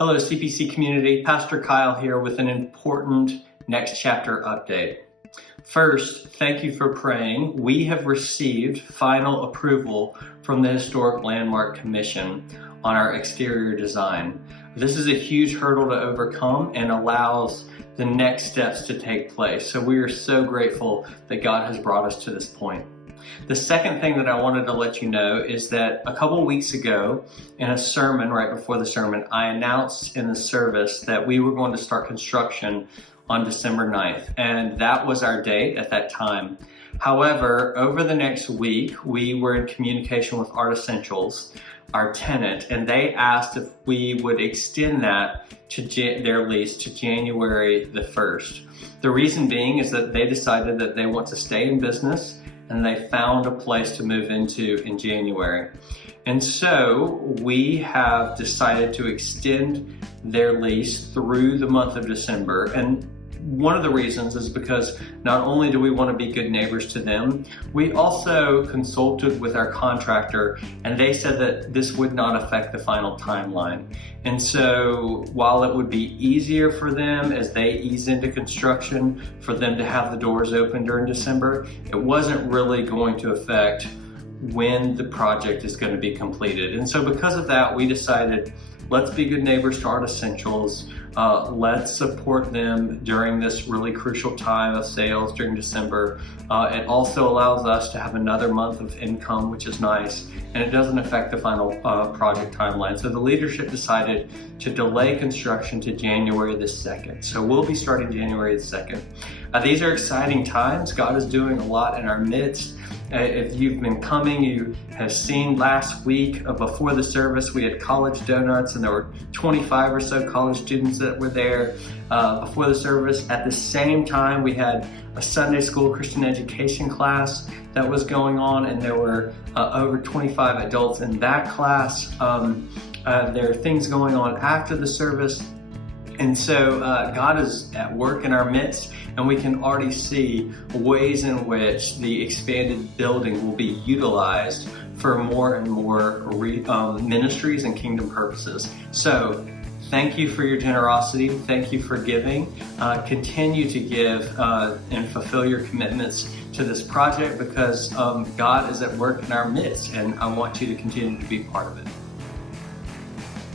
Hello CPC community, Pastor Kyle here with an important next chapter update. First, thank you for praying. We have received final approval from the Historic Landmark Commission on our exterior design. This is a huge hurdle to overcome and allows the next steps to take place. So we are so grateful that God has brought us to this point. The second thing that I wanted to let you know is that a couple weeks ago in a sermon, right before the sermon, I announced in the service that we were going to start construction on December 9th, and that was our date at that time. However, over the next week, we were in communication with Art Essentials, our tenant, and they asked if we would extend that to their lease to January the 1st. The reason being is that they decided that they want to stay in business and they found a place to move into in January. And so we have decided to extend their lease through the month of December. And one of the reasons is because not only do we want to be good neighbors to them, we also consulted with our contractor and they said that this would not affect the final timeline. And so while it would be easier for them as they ease into construction for them to have the doors open during December, it wasn't really going to affect when the project is going to be completed. And so because of that, we decided, let's be good neighbors to Art Essentials. Let's support them during this really crucial time of sales during December. It also allows us to have another month of income, which is nice, and it doesn't affect the final project timeline. So the leadership decided to delay construction to January the 2nd. So we'll be starting January the 2nd. These are exciting times. God is doing a lot in our midst. If you've been coming, you have seen last week before the service, we had college donuts and there were 25 or so college students that were there before the service. At the same time, we had a Sunday school Christian education class that was going on, and there were over 25 adults in that class. There are things going on after the service. And so God is at work in our midst, and we can already see ways in which the expanded building will be utilized for more and more ministries and kingdom purposes. So thank you for your generosity. Thank you for giving. Continue to give and fulfill your commitments to this project because God is at work in our midst, and I want you to continue to be part of it.